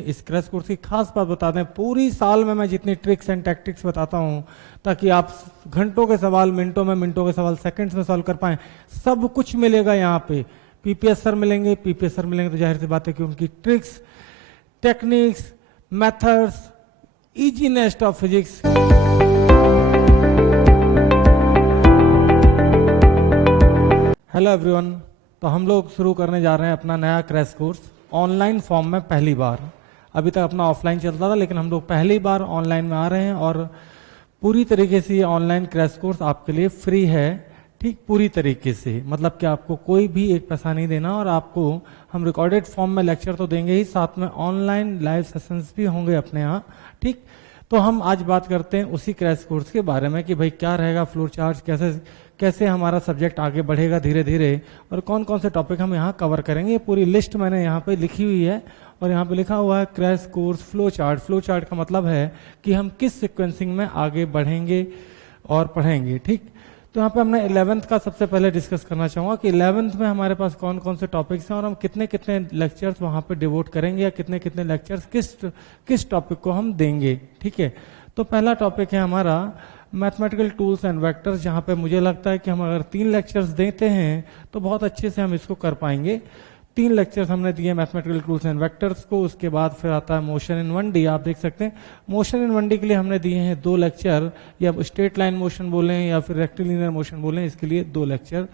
इस crash course की खास बात बता दें, पूरी साल में मैं जितनी ट्रिक्स एंड टैक्टिक्स बताता हूं ताकि आप घंटों के सवाल मिनटों में, मिनटों के सवाल सेकंड्स में सॉल्व कर पाएं, सब कुछ मिलेगा यहाँ पे। पीपीएस सर मिलेंगे, पीपीएस सर मिलेंगे तो जाहिर सी बात है कि उनकी tricks, techniques, methods, easiness of physics. Hello everyone, तो हम लोग शुरू करने जा रहे हैं अपना नया क्रैश कोर्स ऑनलाइन फॉर्म में पहली बार। अभी तक अपना ऑफलाइन चलता था, लेकिन हम लोग पहली बार ऑनलाइन में आ रहे हैं और पूरी तरीके से ये ऑनलाइन क्रैश कोर्स आपके लिए फ्री है। ठीक पूरी तरीके से, मतलब कि आपको कोई भी एक पैसा नहीं देना और आपको हम रिकॉर्डेड फॉर्म में लेक्चर तो देंगे ही, साथ में ऑनलाइन लाइव सेशंस भी होंगे अपने यहाँ। ठीक, तो हम आज बात करते हैं उसी क्रैश कोर्स के बारे में कि भाई क्या रहेगा फ्लो चार्ट, कैसे हमारा सब्जेक्ट आगे बढ़ेगा धीरे धीरे और कौन कौन से टॉपिक हम यहाँ कवर करेंगे। ये पूरी लिस्ट मैंने यहाँ पे लिखी हुई है और यहाँ पे लिखा हुआ है crash course flow chart. Flow chart का मतलब है कि हम किस सीक्वेंसिंग में आगे बढ़ेंगे और पढ़ेंगे। ठीक, तो यहाँ पे हमने 11th का सबसे पहले डिस्कस करना चाहूँगा कि 11th में हमारे पास कौन कौन से टॉपिक्स हैं और हम कितने कितने लेक्चर्स वहाँ पे डिवोट करेंगे या कितने कितने लेक्चर्स किस टॉपिक को हम देंगे। ठीक है, तो पहला टॉपिक है हमारा मैथमेटिकल टूल्स एंड वेक्टर्स, जहाँ पे मुझे लगता है कि हम अगर 3 लेक्चर्स देते हैं तो बहुत अच्छे से हम इसको कर पाएंगे। 3 लेक्चर्स हमने दिए मैथमेटिकल टूल्स एंड वेक्टर्स को। उसके बाद फिर आता है मोशन इन 1D। आप देख सकते हैं मोशन इन 1D के लिए हमने दिए हैं 2 लेक्चर, या स्ट्रेट लाइन मोशन बोलें या फिर रेक्टिलिनियर मोशन बोलें, इसके लिए 2 लेक्चर।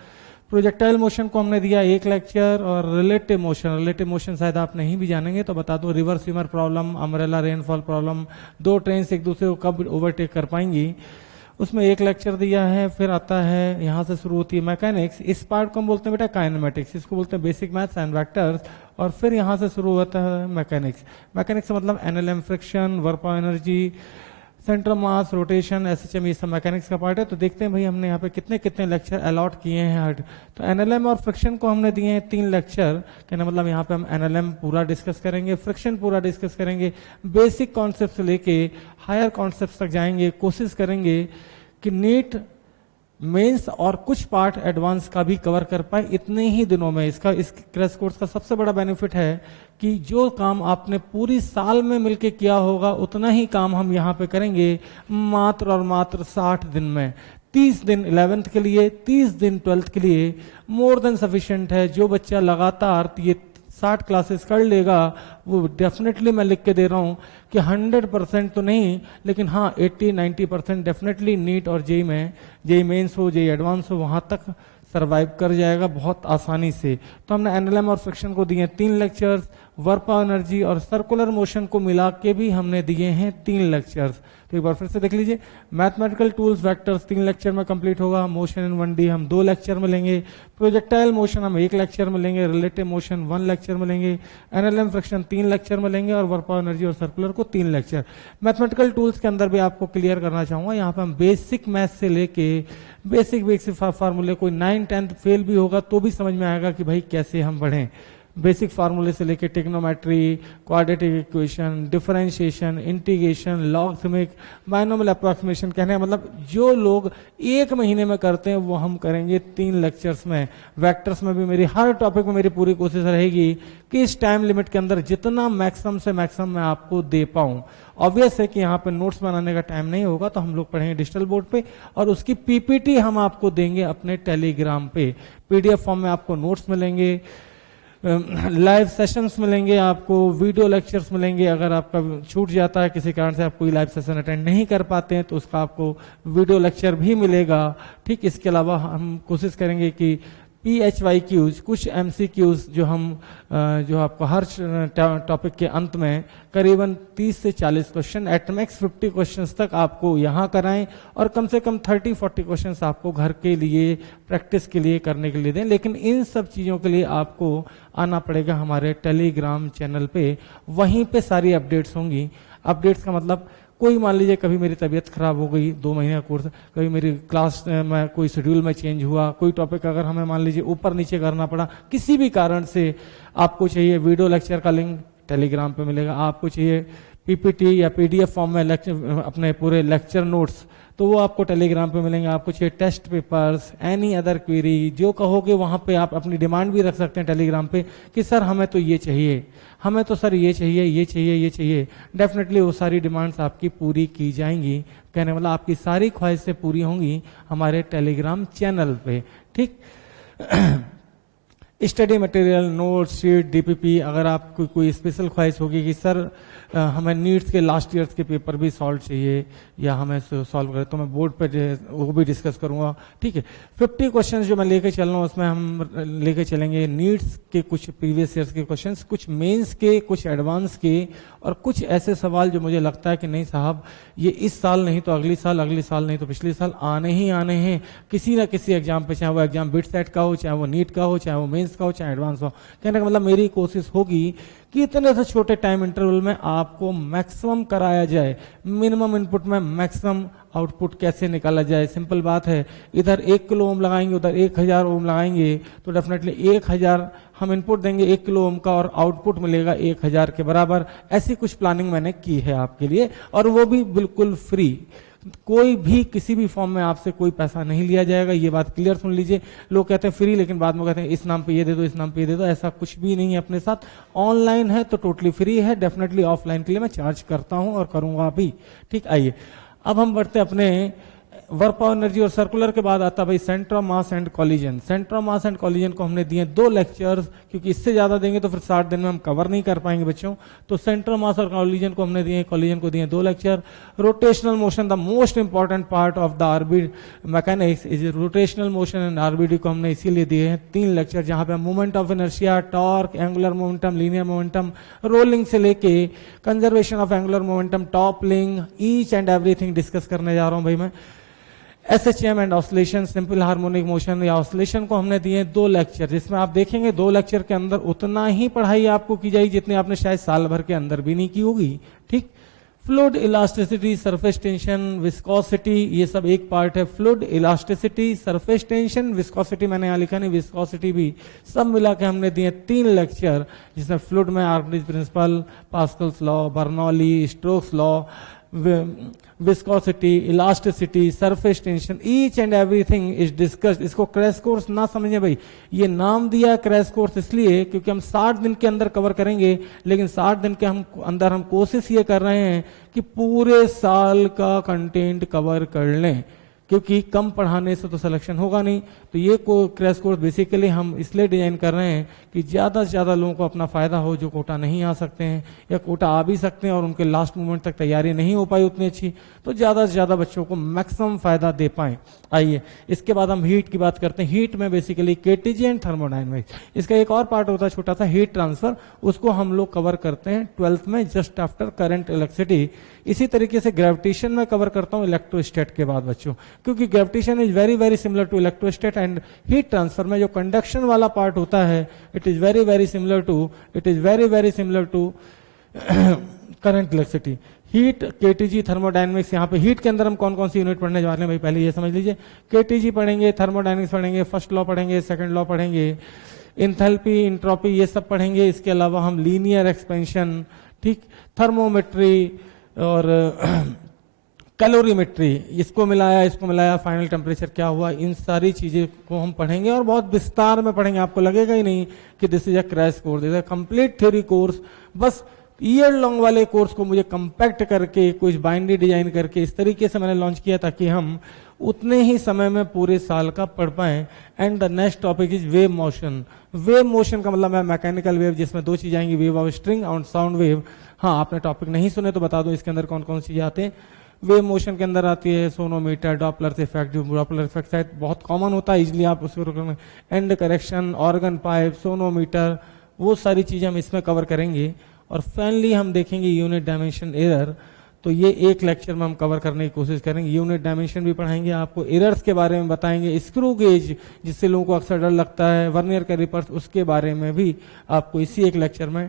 प्रोजेक्टाइल मोशन को हमने दिया 1 लेक्चर और रिलेटिव मोशन शायद आप नहीं भी जानेंगे तो बता दूं, reverse swimmer problem, umbrella rainfall problem, 2 trains एक दूसरे को कब ओवरटेक कर पाएंगी, उसमें 1 लेक्चर दिया है। फिर आता है, यहाँ से शुरू होती है मैकेनिक्स। इस पार्ट को हम बोलते हैं बेटा काइनेमेटिक्स, इसको बोलते हैं बेसिक मैथ्स एंड वेक्टर्स। और फिर यहाँ से शुरू होता है मैकेनिक्स। मैकेनिक्स मतलब NLM, friction, work energy, central mass, rotation, SHM, ये सब मैकेनिक्स का पार्ट है। तो देखते हैं भाई हमने यहाँ पे कितने कितने लेक्चर अलॉट किए हैं। तो एनएलएम और फ्रिक्शन को हमने दिए हैं 3 लेक्चर। कहना मतलब यहाँ पे हम एनएलएम पूरा डिस्कस करेंगे, फ्रिक्शन पूरा डिस्कस करेंगे, बेसिक कॉन्सेप्ट से लेके हायर कॉन्सेप्ट तक जाएंगे। कोशिश करेंगे कि नीट, मेंस और कुछ पार्ट एडवांस का भी कवर कर पाए इतने ही दिनों में। इस क्रैश कोर्स का सबसे बड़ा बेनिफिट है कि जो काम आपने पूरी साल में मिलके किया होगा उतना ही काम हम यहाँ पे करेंगे मात्र और मात्र 60 दिन में। 30 दिन 11th के लिए, 30 दिन 12th के लिए मोर देन सफिशिएंट है। जो बच्चा लगातार ये 60 क्लासेस कर लेगा वो डेफिनेटली, मैं लिख के दे रहा हूँ कि 100% तो नहीं लेकिन हाँ 80-90% डेफिनेटली नीट और जेई मेंस हो, जेई एडवांस हो, वहाँ तक सरवाइव कर जाएगा बहुत आसानी से। तो हमने एनएलएम और फ्रिक्शन को दिए 3 लेक्चर्स, वर्क एनर्जी और सर्कुलर मोशन को मिला के भी हमने दिए हैं 3 लेक्चर्स। तो एक बार फिर से देख लीजिए, मैथमेटिकल टूल्स वेक्टर्स 3 लेक्चर में कंप्लीट होगा, मोशन इन 1D हम 2 लेक्चर में लेंगे, प्रोजेक्टाइल मोशन हम 1 लेक्चर में लेंगे, रिलेटिव मोशन 1 लेक्चर में लेंगे, एनएलएम फ्रिक्शन 3 लेक्चर में लेंगे और वर्क एनर्जी और सर्कुलर को 3 लेक्चर। मैथमेटिकल टूल्स के अंदर भी आपको क्लियर करना चाहूंगा, यहाँ पे हम बेसिक मैथ से लेके बेसिक फार्मूले, कोई 9-10th फेल भी होगा तो भी समझ में आएगा कि भाई कैसे हम बढ़ें। बेसिक फार्मूले से लेके trigonometry, quadratic equation, differentiation, integration, logarithmic, binomial approximation, कहने का मतलब जो लोग 1 महीने में करते हैं वो हम करेंगे 3 लेक्चर्स में। वेक्टर्स में भी मेरी हर टॉपिक में मेरी पूरी कोशिश रहेगी कि इस टाइम लिमिट के अंदर जितना मैक्सिमम से मैक्सिमम मैं आपको दे पाऊं। ऑब्वियस है कि यहाँ पे नोट्स बनाने का टाइम नहीं होगा तो हम लोग पढ़ेंगे डिजिटल बोर्ड पे और उसकी पीपीटी हम आपको देंगे अपने टेलीग्राम पे। पीडीएफ फॉर्म में आपको नोट्स मिलेंगे, लाइव सेशंस मिलेंगे, आपको वीडियो लेक्चर्स मिलेंगे। अगर आपका छूट जाता है किसी कारण से, आप कोई लाइव सेशन अटेंड नहीं कर पाते हैं तो उसका आपको वीडियो लेक्चर भी मिलेगा। ठीक, इसके अलावा हम कोशिश करेंगे कि PHYQs, कुछ MCQs जो आपको हर टॉपिक के अंत में करीबन 30 से 40 क्वेश्चन, एट मैक्स 50 क्वेश्चंस तक आपको यहाँ कराएं और कम से कम 30-40 क्वेश्चंस आपको घर के लिए प्रैक्टिस के लिए करने के लिए दें। लेकिन इन सब चीज़ों के लिए आपको आना पड़ेगा हमारे टेलीग्राम चैनल पे, वहीं पे सारी अपडेट्स होंगी। अपडेट्स का मतलब कोई मान लीजिए कभी मेरी तबीयत खराब हो गई 2 महीने का कोर्स, कभी मेरी क्लास में कोई शेड्यूल में चेंज हुआ, कोई टॉपिक अगर हमें मान लीजिए ऊपर नीचे करना पड़ा, किसी भी कारण से आपको चाहिए वीडियो लेक्चर का लिंक टेलीग्राम पे मिलेगा, आपको चाहिए पीपीटी या पीडीएफ फॉर्म में लेक्चर, अपने पूरे लेक्चर नोट्स, तो वो आपको टेलीग्राम पे मिलेंगे। आपको चाहिए test papers, any other query, जो कहोगे वहाँ पे आप अपनी डिमांड भी रख सकते हैं टेलीग्राम पे कि सर हमें तो ये चाहिए, हमें तो सर ये चाहिए, ये चाहिए, ये चाहिए। डेफिनेटली वो सारी डिमांड्स आपकी पूरी की जाएंगी। कहने मतलब आपकी सारी ख्वाहिशें पूरी होंगी हमारे टेलीग्राम चैनल पे, ठीक। Study material, notes, sheet, DPP, अगर आपको कोई स्पेशल ख्वाहिश होगी कि सर हमें नीट्स के लास्ट ईयर्स के पेपर भी सॉल्व चाहिए या हमें सॉल्व करें, तो मैं बोर्ड पे वो भी डिस्कस करूंगा, ठीक है। 50 क्वेश्चंस जो मैं लेके चल रहा हूँ उसमें हम लेके चलेंगे नीट्स के कुछ प्रीवियस ईयर्स के क्वेश्चंस, कुछ मेंस के, कुछ एडवांस के, और कुछ ऐसे सवाल जो मुझे लगता है कि नहीं साहब ये इस साल नहीं तो अगली साल, अगली साल नहीं तो पिछले साल आने ही आने हैं किसी ना किसी एग्जाम पे, चाहे वो एग्जाम बिट सेट का हो, चाहे वो नीट का हो, चाहे वो मेंस का हो, चाहे एडवांस हो। कहने का मतलब मेरी कोशिश होगी कि इतने से छोटे टाइम इंटरवल में आपको मैक्सिमम कराया जाए, मिनिमम इनपुट में मैक्सिमम आउटपुट कैसे निकाला जाए। सिंपल बात है, इधर 1 किलो ओम लगाएंगे, उधर 1000 ओम लगाएंगे, तो डेफिनेटली 1000 हम इनपुट देंगे 1 किलो ओम का और आउटपुट मिलेगा 1000 के बराबर। ऐसी कुछ प्लानिंग मैंने की है आपके लिए, और वो भी बिल्कुल फ्री। कोई भी किसी भी फॉर्म में आपसे कोई पैसा नहीं लिया जाएगा, ये बात क्लियर सुन लीजिए। लोग कहते हैं फ्री, लेकिन बाद में कहते हैं इस नाम पे ये दे दो, इस नाम पे ये दे दो। ऐसा कुछ भी नहीं है अपने साथ। ऑनलाइन है तो टोटली फ्री है, डेफिनेटली ऑफलाइन के लिए मैं चार्ज करता हूं और करूंगा भी, ठीक। आइए अब हम बढ़ते अपने वर्क पावर एनर्जी और सर्कुलर के बाद आता है भाई centre of mass and collision. Centre of mass and collision को हमने दिए 2 लेक्चर्स, क्योंकि इससे ज्यादा देंगे तो फिर 60 दिन में हम कवर नहीं कर पाएंगे बच्चों। तो सेंटर ऑफ मास और कॉलिजन को हमने दिए, कॉलिजन को दिए 2 lecture. Rotational motion, the most important part of the RBD mechanics is rotational motion and RBD को हमने इसीलिए दिए हैं 3 लेक्चर, जहां पे moment of inertia, torque, angular momentum, linear momentum, rolling से लेके conservation of angular momentum, toppling, each and everything discuss करने जा रहा हूं भाई मैं। SHM and oscillation, simple harmonic motion या ऑसिलेशन को हमने दिए 2 लेक्चर, जिसमें आप देखेंगे 2 लेक्चर के अंदर उतना ही पढ़ाई आपको की जाएगी जितनी आपने शायद साल भर के अंदर भी नहीं की होगी, ठीक। Fluid elasticity, surface tension, viscosity, ये सब एक पार्ट है। Fluid elasticity, surface tension, viscosity मैंने यहाँ लिखा नहीं, विस्कोसिटी भी, सब मिला के हमने दिए 3 लेक्चर, जिसमें फ्लूइड में Archimedes principle, Pascal's law, Bernoulli, Stokes law, viscosity, elasticity, surface tension, each and everything is discussed. इसको क्रैश कोर्स ना समझे भाई, ये नाम दिया क्रैश कोर्स इसलिए क्योंकि हम 60 दिन के अंदर कवर करेंगे, लेकिन 60 दिन के अंदर हम कोशिश ये कर रहे हैं कि पूरे साल का कंटेंट कवर कर लें, क्योंकि कम पढ़ाने से तो सिलेक्शन होगा नहीं। तो ये क्रैश कोर्स बेसिकली हम इसलिए डिजाइन कर रहे हैं कि ज़्यादा से ज़्यादा लोगों को अपना फ़ायदा हो, जो कोटा नहीं आ सकते हैं या कोटा आ भी सकते हैं और उनके लास्ट मोमेंट तक तैयारी नहीं हो पाई उतनी अच्छी, तो ज़्यादा से ज़्यादा बच्चों को मैक्सिमम फ़ायदा दे पाएँ। आइए इसके बाद हम हीट की बात करते हैं। हीट में बेसिकली केटीजी एंड थर्मोडायनेमिक्स, इसका एक और पार्ट होता है छोटा सा, हीट ट्रांसफर, उसको हम लोग कवर करते हैं 12th में जस्ट आफ्टर करंट इलेक्ट्रिसिटी। इसी तरीके से ग्रेविटेशन में कवर करता हूँ इलेक्ट्रोस्टैट के बाद बच्चों, क्योंकि gravitation is very very similar to electrostat, and heat transfer में जो कंडक्शन वाला पार्ट होता है it is very very similar to current electricity. Heat, KTG, thermodynamics, यहाँ पे हीट के अंदर हम कौन कौन सी यूनिट पढ़ने जा रहे हैं भाई, पहले ये समझ लीजिए। केटीजी पढ़ेंगे, थर्मोडायनेमिक्स पढ़ेंगे, फर्स्ट लॉ पढ़ेंगे, सेकंड लॉ पढ़ेंगे, इंथैल्पी, इंट्रोपी, ये सब पढ़ेंगे। इसके अलावा हम लीनियर एक्सपेंशन, ठीक, थर्मोमेट्री और कैलोरीमेट्री, इसको मिलाया फाइनल टेम्परेचर क्या हुआ, इन सारी चीजें को हम पढ़ेंगे और बहुत विस्तार में पढ़ेंगे। आपको लगेगा ही नहीं कि this is a crash course, this is a complete theory course. बस ईयर लॉन्ग वाले कोर्स को मुझे कंपैक्ट करके कुछ बाइंडी डिजाइन करके इस तरीके से मैंने लॉन्च किया ताकि हम उतने ही समय में पूरे साल का पढ़ पाएं। And the next topic is wave motion. Wave motion का मतलब है मैकेनिकल वेव, जिसमें 2 चीजें आएंगी, वेव ऑफ स्ट्रिंग और साउंड वेव। हाँ, आपने टॉपिक नहीं सुने तो बता दो इसके अंदर कौन कौन सी चीजें आते हैं। वेव मोशन के अंदर आती है सोनोमीटर, डॉपलर इफेक्ट, जो डॉपलर इफेक्ट शायद बहुत कॉमन होता है, इजिली आप उसको and correction, organ pipe, sonometer, वो सारी चीजें हम इसमें कवर करेंगे। और फाइनली हम देखेंगे यूनिट डायमेंशन एरर, तो ये एक लेक्चर में हम कवर करने की कोशिश करेंगे। यूनिट डायमेंशन भी पढ़ाएंगे, आपको एरर्स के बारे में बताएंगे, स्क्रू गेज जिससे लोगों को अक्सर डर लगता है, वर्नियर कैलिपर्स, उसके बारे में भी आपको इसी एक लेक्चर में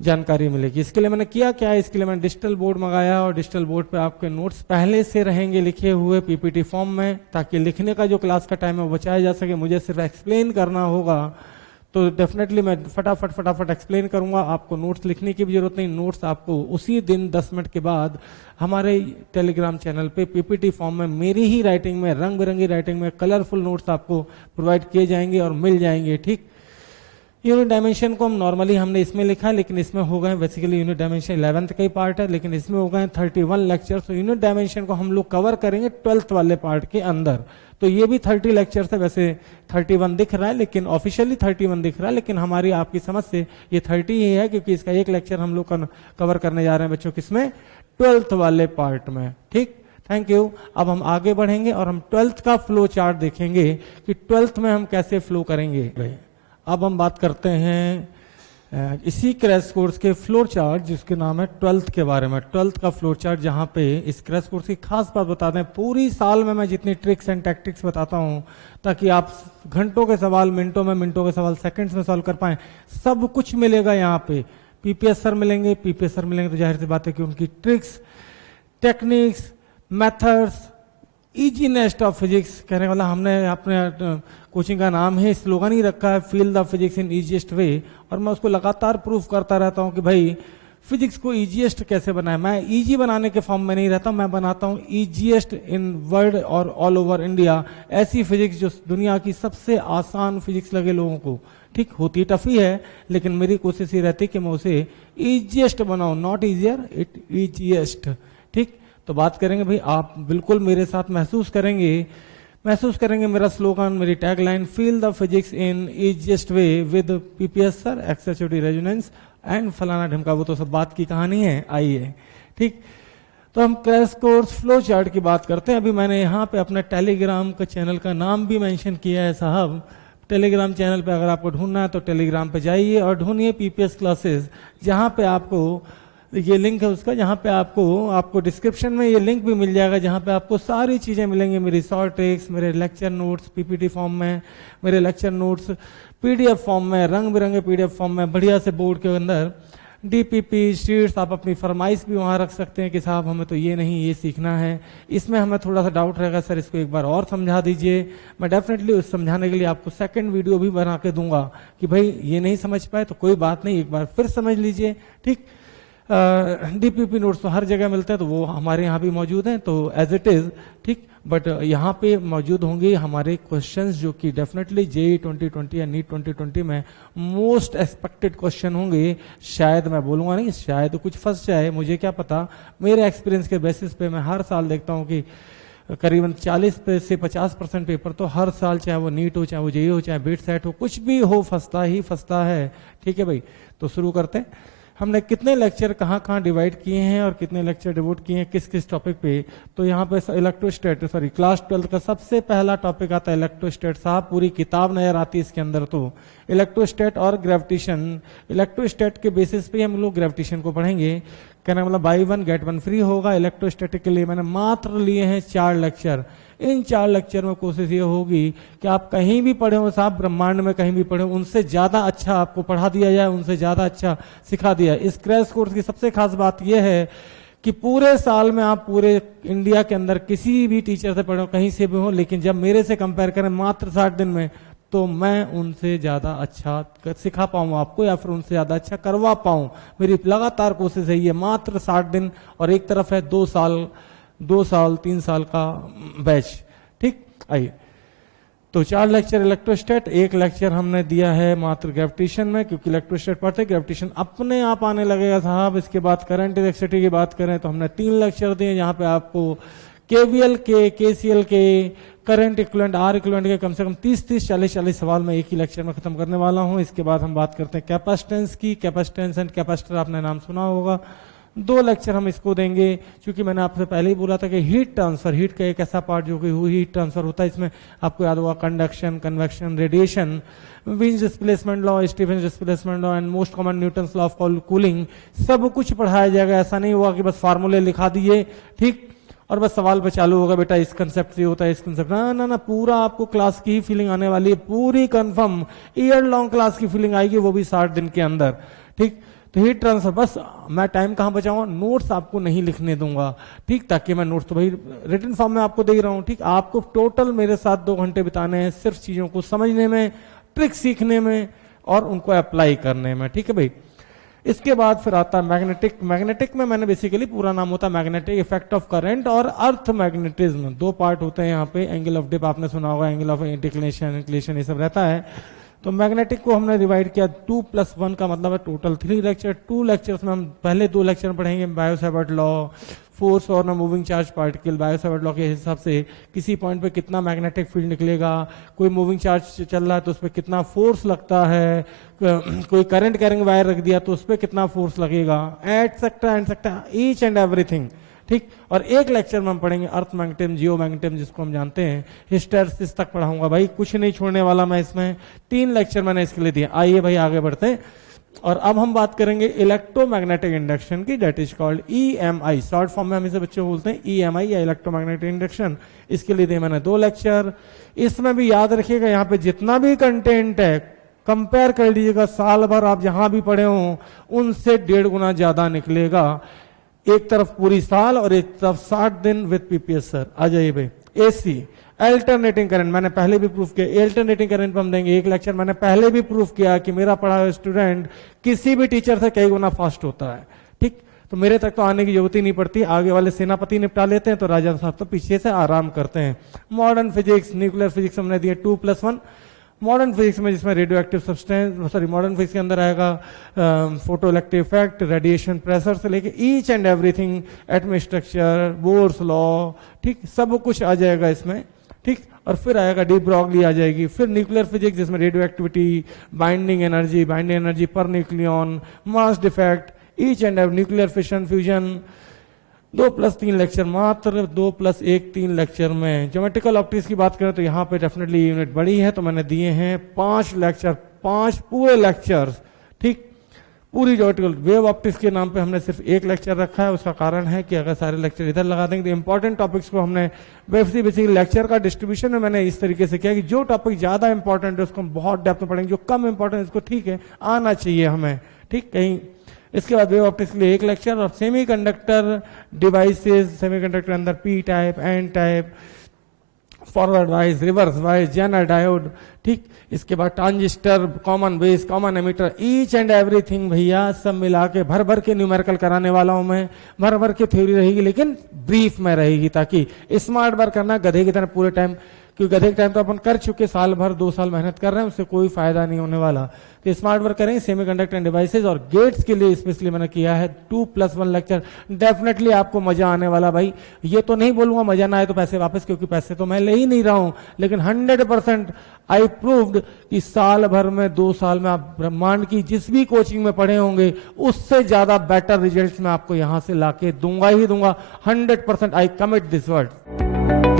जानकारी मिलेगी। इसके लिए मैंने किया क्या है, इसके लिए मैंने डिजिटल बोर्ड मंगाया और डिजिटल बोर्ड पे आपके नोट्स पहले से रहेंगे लिखे हुए पीपीटी फॉर्म में, ताकि लिखने का जो क्लास का टाइम है वो बचाया जा सके। मुझे सिर्फ एक्सप्लेन करना होगा, तो डेफिनेटली मैं फटाफट एक्सप्लेन करूंगा, आपको नोट्स लिखने की भी जरूरत नहीं, नोट्स आपको उसी दिन 10 मिनट के बाद हमारे टेलीग्राम चैनल पे पीपीटी फॉर्म में मेरी ही राइटिंग में, रंग बिरंगी राइटिंग में कलरफुल नोट्स आपको प्रोवाइड किए जाएंगे और मिल जाएंगे। ठीक, यूनिट डायमेंशन को हम नॉर्मली हमने इसमें लिखा है, लेकिन इसमें हो गए बेसिकली यूनिट डायमेंशन 11th का ही पार्ट है, लेकिन इसमें हो गए 31 लेक्चर। तो यूनिट डायमेंशन को हम लोग कवर करेंगे 12th वाले पार्ट के अंदर। तो ये भी 30 लेक्चर है, वैसे 31 दिख रहा है, लेकिन ऑफिशियली 31 दिख रहा है, लेकिन हमारी आपकी समझ से ये 30 ही है, क्योंकि इसका एक लेक्चर हम लोग कवर करने जा रहे हैं बच्चों, किसमें, 12th वाले पार्ट में। ठीक, थैंक यू। अब हम आगे बढ़ेंगे और हम 12th का फ्लो चार्ट देखेंगे कि 12th में हम कैसे फ्लो करेंगे। अब हम बात करते हैं इसी क्रैश कोर्स के फ्लोर चार्ट जिसके नाम है 12th के बारे में। 12th का फ्लोर चार्ट, जहां पे इस क्रैश कोर्स की खास बात बता दें, पूरी साल में मैं जितनी ट्रिक्स एंड टैक्टिक्स बताता हूं ताकि आप घंटों के सवाल मिनटों में, मिनटों के सवाल सेकंड्स में सॉल्व कर पाएं, सब कुछ मिलेगा यहाँ पे। पीपीएस सर मिलेंगे, पीपीएस सर मिलेंगे तो जाहिर सी बात है कि उनकी tricks, techniques, methods, easiness of physics, कहने वाला हमने अपने कोचिंग का नाम ही स्लोगन ही रखा है, feel the physics in easiest वे, और मैं उसको लगातार प्रूफ करता रहता हूं कि भाई फिजिक्स को इजीएस्ट कैसे बनाए। मैं इजी बनाने के फॉर्म में नहीं रहता, मैं बनाता हूं इजीएस्ट इन वर्ल्ड और ऑल ओवर इंडिया, ऐसी फिजिक्स जो दुनिया की सबसे आसान फिजिक्स लगे लोगों को। ठीक, होती टफ ही है, लेकिन मेरी कोशिश ये रहती है कि मैं उसे इजीएस्ट बनाऊं, नॉट इजियर, इट इजीएस्ट। ठीक, तो बात करेंगे भाई, आप बिल्कुल मेरे साथ महसूस करेंगे मेरा स्लोगन, मेरी tagline, feel the physics in easiest way with PPS sir, एक्सेसिविटी रेजोनेंस एंड फलाना ढिमका, वो तो सब बात की कहानी है। आइए, ठीक, तो हम क्रैश कोर्स फ्लो चार्ट की बात करते हैं। अभी मैंने यहाँ पे अपने टेलीग्राम का चैनल का नाम भी मेंशन किया है साहब। टेलीग्राम चैनल पे अगर आपको ढूंढना है तो टेलीग्राम पे जाइए और ढूंढिए पीपीएस क्लासेस, जहाँ पे आपको ये लिंक है उसका, जहाँ पे आपको डिस्क्रिप्शन में ये लिंक भी मिल जाएगा, जहाँ पे आपको सारी चीज़ें मिलेंगी, मेरी शॉर्ट ट्रिक्स, मेरे लेक्चर नोट्स पीपीटी फॉर्म में, मेरे लेक्चर नोट्स पीडीएफ फॉर्म में, रंग बिरंगे पीडीएफ फॉर्म में, बढ़िया से बोर्ड के अंदर, डीपीपी शीट्स। आप अपनी फरमाइश भी वहाँ रख सकते हैं कि साहब हमें तो ये नहीं, ये सीखना है, इसमें हमें थोड़ा सा डाउट रहेगा सर, इसको एक बार और समझा दीजिए। मैं डेफिनेटली उस समझाने के लिए आपको सेकंड वीडियो भी बना के दूंगा कि भाई ये नहीं समझ पाए तो कोई बात नहीं, एक बार फिर समझ लीजिए। ठीक, डीपीपी नोट्स तो हर जगह मिलते हैं, तो वो हमारे यहाँ भी मौजूद हैं, तो एज इट इज। ठीक, बट यहाँ पे मौजूद होंगे हमारे क्वेश्चंस जो कि डेफिनेटली जेई 2020 या नीट 2020 में मोस्ट एक्सपेक्टेड क्वेश्चन होंगे। शायद मैं बोलूँगा नहीं, शायद कुछ फंस जाए, मुझे क्या पता। मेरे एक्सपीरियंस के बेसिस पे मैं हर साल देखता हूँ कि करीबन 40 से 50% पेपर तो हर साल, चाहे वो नीट हो, चाहे वो जेई हो, चाहे बीट सेट हो, कुछ भी हो, फंसता ही फंसता है। ठीक है भाई, तो शुरू करते हैं। हमने कितने लेक्चर कहाँ डिवाइड किए हैं और कितने लेक्चर डिवोट किए हैं किस किस टॉपिक पे। तो यहाँ पे इलेक्ट्रोस्टैट, सॉरी क्लास 12 का सबसे पहला टॉपिक आता है इलेक्ट्रोस्टैट। साहब पूरी किताब नजर आती है इसके अंदर। तो इलेक्ट्रोस्टैट और ग्रेविटेशन, इलेक्ट्रोस्टैट के बेसिस पे हम लोग ग्रेविटेशन को पढ़ेंगे। कहना मतलब बाई 1 गेट 1 फ्री होगा। इलेक्ट्रोस्टैटिक के लिए मैंने मात्र लिए हैं 4 लेक्चर। इन 4 लेक्चर में कोशिश ये होगी कि आप कहीं भी पढ़े हो साहब, ब्रह्मांड में कहीं भी पढ़े हो, उनसे ज्यादा अच्छा आपको पढ़ा दिया जाए, उनसे ज्यादा अच्छा सिखा दिया। इस क्रैश कोर्स की सबसे खास बात यह है कि पूरे साल में आप पूरे इंडिया के अंदर किसी भी टीचर से पढ़े हो, कहीं से भी हो, लेकिन जब मेरे से कंपेयर करें मात्र 60 दिन में, तो मैं उनसे ज्यादा अच्छा सिखा पाऊँ आपको, या फिर उनसे ज्यादा अच्छा करवा पाऊँ। मेरी लगातार कोशिश है ये, मात्र 60 दिन, और एक तरफ है 2 साल 3 साल का बैच। ठीक, आइए, तो 4 लेक्चर इलेक्ट्रोस्टैट, 1 लेक्चर हमने दिया है मात्र ग्रेविटेशन में, क्योंकि इलेक्ट्रोस्टैट पढ़ते ग्रेविटेशन अपने आप आने लगेगा साहब। इसके बाद करंट इलेक्ट्रिसिटी की बात करें तो हमने 3 लेक्चर दिए, जहां पे आपको केवीएल के, केसीएल के, करंट इक्विवेलेंट, आर इक्विवेलेंट के कम से कम 30 40 सवाल मैं एक ही लेक्चर में खत्म करने वाला हूं। इसके बाद हम बात करते हैं कैपेसिटेंस की। कैपेसिटेंस एंड कैपेसिटर आपने नाम सुना होगा। 2 लेक्चर हम इसको देंगे, क्योंकि मैंने आपसे पहले ही बोला था कि हीट ट्रांसफर, हीट का एक ऐसा पार्ट जो कि हीट ट्रांसफर होता है, इसमें आपको याद होगा conduction, convection, radiation, Wien's displacement law, Stefan's displacement law and most common Newton's law of cooling, सब कुछ पढ़ाया जाएगा। ऐसा नहीं हुआ कि बस फार्मूले लिखा दिए, ठीक, और बस सवाल पे चालू होगा बेटा इस कंसेप्ट से होता है, इस कंसेप्ट, ना ना, पूरा आपको क्लास की ही फीलिंग आने वाली है, पूरी कंफर्म ईयर लॉन्ग क्लास की फीलिंग आएगी, वो भी 60 दिन के अंदर। ठीक, तो हीट ट्रांसफर, बस मैं टाइम कहाँ बचाऊंगा, नोट्स आपको नहीं लिखने दूंगा। ठीक, ताकि मैं नोट्स तो भाई रिटन फॉर्म में आपको दे रहा हूँ। ठीक, आपको टोटल मेरे साथ 2 घंटे बिताने हैं सिर्फ चीजों को समझने में, ट्रिक सीखने में, और उनको अप्लाई करने में, ठीक है भाई। इसके बाद फिर आता है मैग्नेटिक। मैग्नेटिक में मैंने बेसिकली पूरा नाम होता है मैग्नेटिक इफेक्ट ऑफ करंट और अर्थ मैग्नेटिज्म। दो पार्ट होते हैं यहाँ पे, एंगल ऑफ डिप आपने सुना होगा, एंगल ऑफ डिक्लेशन इंक्लेशन ये सब रहता है। तो मैग्नेटिक को हमने डिवाइड किया 2+1 का मतलब है टोटल 3 लेक्चर। 2 लेक्चर्स में हम पहले 2 लेक्चर पढ़ेंगे बायो-सावर्ट लॉ, फोर्स और ना moving charge particle. Biot-Savart law के हिसाब से किसी पॉइंट पे कितना मैग्नेटिक फील्ड निकलेगा, कोई मूविंग चार्ज चल रहा है तो उस पर कितना फोर्स लगता है, कोई करंट कैरिंग वायर रख दिया तो उस पर कितना फोर्स लगेगा, एटसेट्रा ईच एंड एवरीथिंग, ठीक। और एक लेक्चर में हम पढ़ेंगे अर्थ मैग्नेटिज्म, जियो मैग्नेटिज्म जिसको हम जानते हैं, हिस्टेरेसिस तक पढ़ाऊंगा भाई, कुछ नहीं छोड़ने वाला मैं इसमें। 3 लेक्चर मैंने इसके लिए दिए। आइए भाई आगे बढ़ते हैं और अब हम बात करेंगे इलेक्ट्रोमैग्नेटिक इंडक्शन की, that is called EMI। Short form में हम इसे बच्चे बोलते हैं EMI या इलेक्ट्रोमैग्नेटिक इंडक्शन। इसके लिए दिए मैंने 2 लेक्चर। इसमें भी याद रखिएगा यहाँ पे जितना भी कंटेंट है कंपेयर कर लीजिएगा, साल भर आप जहां भी पढ़े हो उनसे 1.5 गुना ज्यादा निकलेगा। एक तरफ पूरी साल और एक तरफ 60 दिन विद PPS सर। आ जाइए भाई। AC अल्टरनेटिंग करंट मैंने पहले भी प्रूफ किया, अल्टरनेटिंग करंट पर हम देंगे 1 लेक्चर। मैंने पहले भी प्रूफ किया कि मेरा पढ़ा हुआ स्टूडेंट किसी भी टीचर से कई गुना फास्ट होता है, ठीक। तो मेरे तक तो आने की जरूरत ही नहीं पड़ती, आगे वाले सेनापति निपटा लेते हैं तो राजा साहब तो पीछे से आराम करते हैं। मॉडर्न फिजिक्स, न्यूक्लियर फिजिक्स हमने दिए 2+1। मॉडर्न फिजिक्स में जिसमें radio active substance, sorry modern physics के अंदर आएगा photo electric effect, radiation, pressure से लेके each and everything, atom structure, Bohr's law, ठीक, सब कुछ आ जाएगा इसमें, ठीक। और फिर आएगा डी ब्रॉगली आ जाएगी। फिर न्यूक्लियर फिजिक्स जिसमें radio activity, binding energy per nucleon, mass defect, each and every, nuclear fission fusion. 2+3 lecture, मात्र 2+1 3 लेक्चर में। ज्योमेट्रिकल ऑप्टिक्स की बात करें तो यहाँ पे डेफिनेटली यूनिट बड़ी है तो मैंने दिए हैं 5 लेक्चर, 5 पूरे लेक्चर्स, ठीक। पूरी ज्योमेट्रिकल वेव ऑप्टिक्स के नाम पे हमने सिर्फ 1 लेक्चर रखा है। उसका कारण है कि अगर सारे लेक्चर इधर लगा देंगे तो इंपॉर्टेंट टॉपिक्स को हमने बेसिकली लेक्चर का डिस्ट्रीब्यूशन में मैंने इस तरीके से किया कि जो टॉपिक ज्यादा इंपॉर्टेंट है उसको हम बहुत डेप्थ में पढ़ेंगे, जो कम इंपॉर्टेंट है उसको ठीक है आना चाहिए हमें, ठीक। कहीं इसके बाद वेव ऑप्टिक्स के लिए 1 लेक्चर। और सेमीकंडक्टर डिवाइसेस, सेमीकंडक्टर अंदर P type, N type, forward wise, reverse wise, zener diode, ठीक। इसके बाद transistor, common base, common emitter, each and everything भैया सब मिला के भर भर के न्यूमेरिकल कराने वाला हूं मैं। भर भर के थ्योरी रहेगी लेकिन ब्रीफ में रहेगी ताकि स्मार्ट वर्क करना गधे की तरह पूरे टाइम, क्योंकि गधे के टाइम तो अपन कर चुके, साल भर 2 साल मेहनत कर रहे हैं, उससे कोई फायदा नहीं होने वाला। तो स्मार्ट वर्क करेंगे सेमीकंडक्टर एंड डिवाइसेस। और गेट्स के लिए स्पेशली मैंने किया है 2+1 लेक्चर। डेफिनेटली आपको मजा आने वाला भाई। ये तो नहीं बोलूंगा मजा ना आए तो पैसे वापस, क्योंकि पैसे तो मैं ले ही नहीं रहा हूं, लेकिन 100% आई प्रूव्ड कि साल भर में 2 साल में आप ब्रह्मांड की जिस भी कोचिंग में पढ़े होंगे उससे ज्यादा बेटर रिजल्ट्स मैं आपको यहां से लाके दूंगा ही दूंगा। 100% आई कमिट दिस वर्ड।